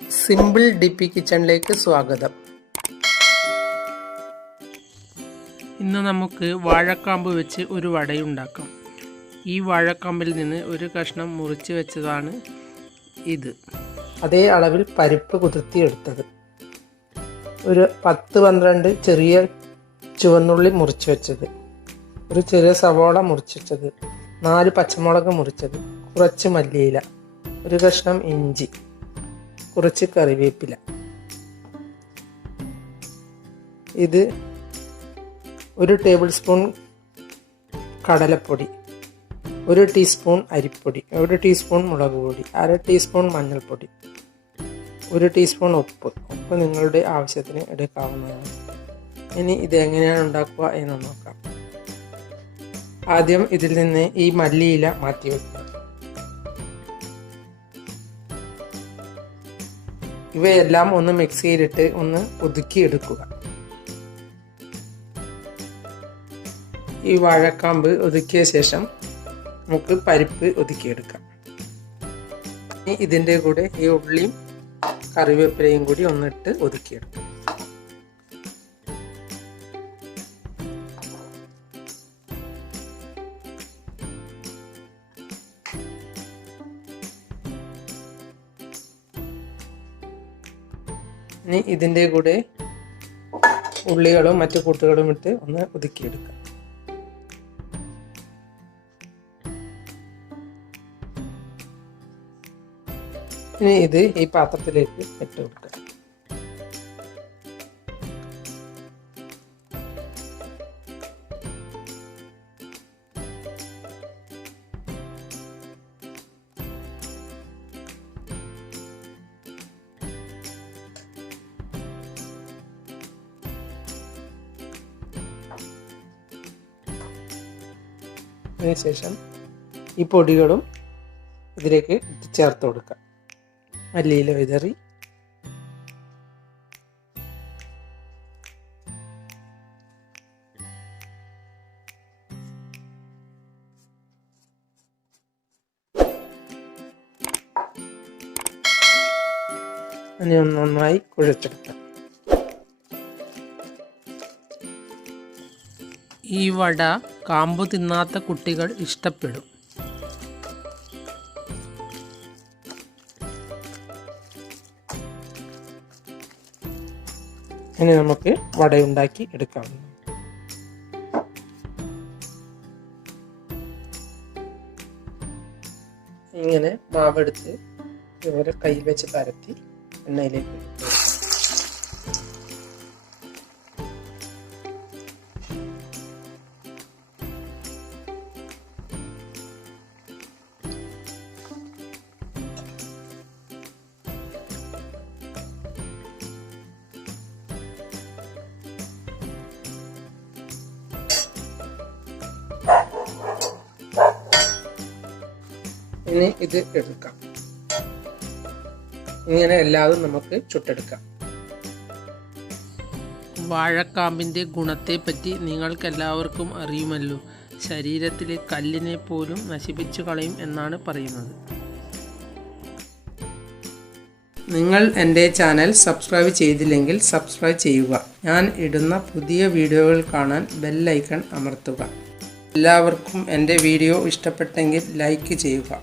Simple DP കിച്ചണിലേക്ക് സ്വാഗതം. ഇന്ന് നമുക്ക് വാഴക്കാമ്പ് വെച്ച് ഒരു വടയുണ്ടാക്കാം. ഈ വാഴക്കാമ്പിൽ നിന്ന് ഒരു കഷ്ണം മുറിച്ച് വെച്ചതാണ് ഇത്. അതേ അളവിൽ പരിപ്പ് കുതിർത്തിയെടുത്തത്, ഒരു 10-12 ചെറിയ ചുവന്നുള്ളി മുറിച്ച് വെച്ചത്, ഒരു ചെറിയ സവോള മുറിച്ച് വെച്ചത്, 4 പച്ചമുളക് മുറിച്ചത്, കുറച്ച് മല്ലിയില, ഒരു കഷ്ണം ഇഞ്ചി, കുറച്ച് കറിവേപ്പില. ഇത് 1 ടേബിൾ സ്പൂൺ കടലപ്പൊടി, 1 ടീസ്പൂൺ അരിപ്പൊടി, 1 ടീസ്പൂൺ മുളക് പൊടി, 1/2 ടീസ്പൂൺ മഞ്ഞൾപ്പൊടി, 1 ടീസ്പൂൺ ഉപ്പ്. ഉപ്പ് നിങ്ങളുടെ ആവശ്യത്തിന് എടുക്കാവുന്നതാണ്. ഇനി ഇതെങ്ങനെയാണ് ഉണ്ടാക്കുക എന്ന് നോക്കാം. ആദ്യം ഇതിൽ നിന്ന് ഈ മല്ലിയില മാറ്റി വയ്ക്കുക. ഇവയെല്ലാം ഒന്ന് മിക്സിയിലിട്ട് ഒന്ന് ഒതുക്കിയെടുക്കുക. ഈ വാഴക്കാമ്പ് ഒതുക്കിയ ശേഷം നമുക്ക് പരിപ്പ് ഒതുക്കിയെടുക്കാം. ഇതിൻ്റെ കൂടെ ഈ ഉള്ളിയും കറിവേപ്പിലയും കൂടി ഒന്നിട്ട് ഒതുക്കിയെടുക്കാം. ഇനി ഇതിൻ്റെ കൂടെ ഉള്ളികളും മറ്റു കൂട്ടുകളും ഇട്ട് ഒന്ന് ഒതുക്കിയെടുക്കാം. ഇനി ഇത് ഈ പാത്രത്തിലേക്ക് ഇട്ട് കൊടുക്കുക. അതിനുശേഷം ഈ പൊടികളും ഇതിലേക്ക് ചേർത്ത് കൊടുക്കാം. മല്ലിയില വിതറി ഇനി നന്നായി കുഴച്ചെടുക്കാം. ഈ വട കാമ്പ് തിന്നാത്ത കുട്ടികൾ ഇഷ്ടപ്പെടും. ഇനി നമുക്ക് വടയുണ്ടാക്കി എടുക്കാം. ഇങ്ങനെ മാവെടുത്ത് ഇതുപോലെ കയ്യിൽ വെച്ച് പരത്തി എണ്ണയിലേക്ക് ഇടുക. ഇനി ഇത് എടുക്കാം. ഇങ്ങനെ എല്ലാതും നമുക്ക് ചുട്ടെടുക്കാം. വാഴക്കാമ്പിൻ്റെ ഗുണത്തെപ്പറ്റി നിങ്ങൾക്കെല്ലാവർക്കും അറിയുമല്ലോ. ശരീരത്തിലെ കല്ലിനെ പോലും നശിപ്പിച്ചു കളയും എന്നാണ് പറയുന്നത്. നിങ്ങൾ എൻ്റെ ചാനൽ സബ്സ്ക്രൈബ് ചെയ്തില്ലെങ്കിൽ സബ്സ്ക്രൈബ് ചെയ്യുക. ഞാൻ ഇടുന്ന പുതിയ വീഡിയോകൾ കാണാൻ ബെൽ ഐക്കൺ അമർത്തുക. എല്ലാവർക്കും എൻ്റെ വീഡിയോ ഇഷ്ടപ്പെട്ടെങ്കിൽ ലൈക്ക് ചെയ്യുക.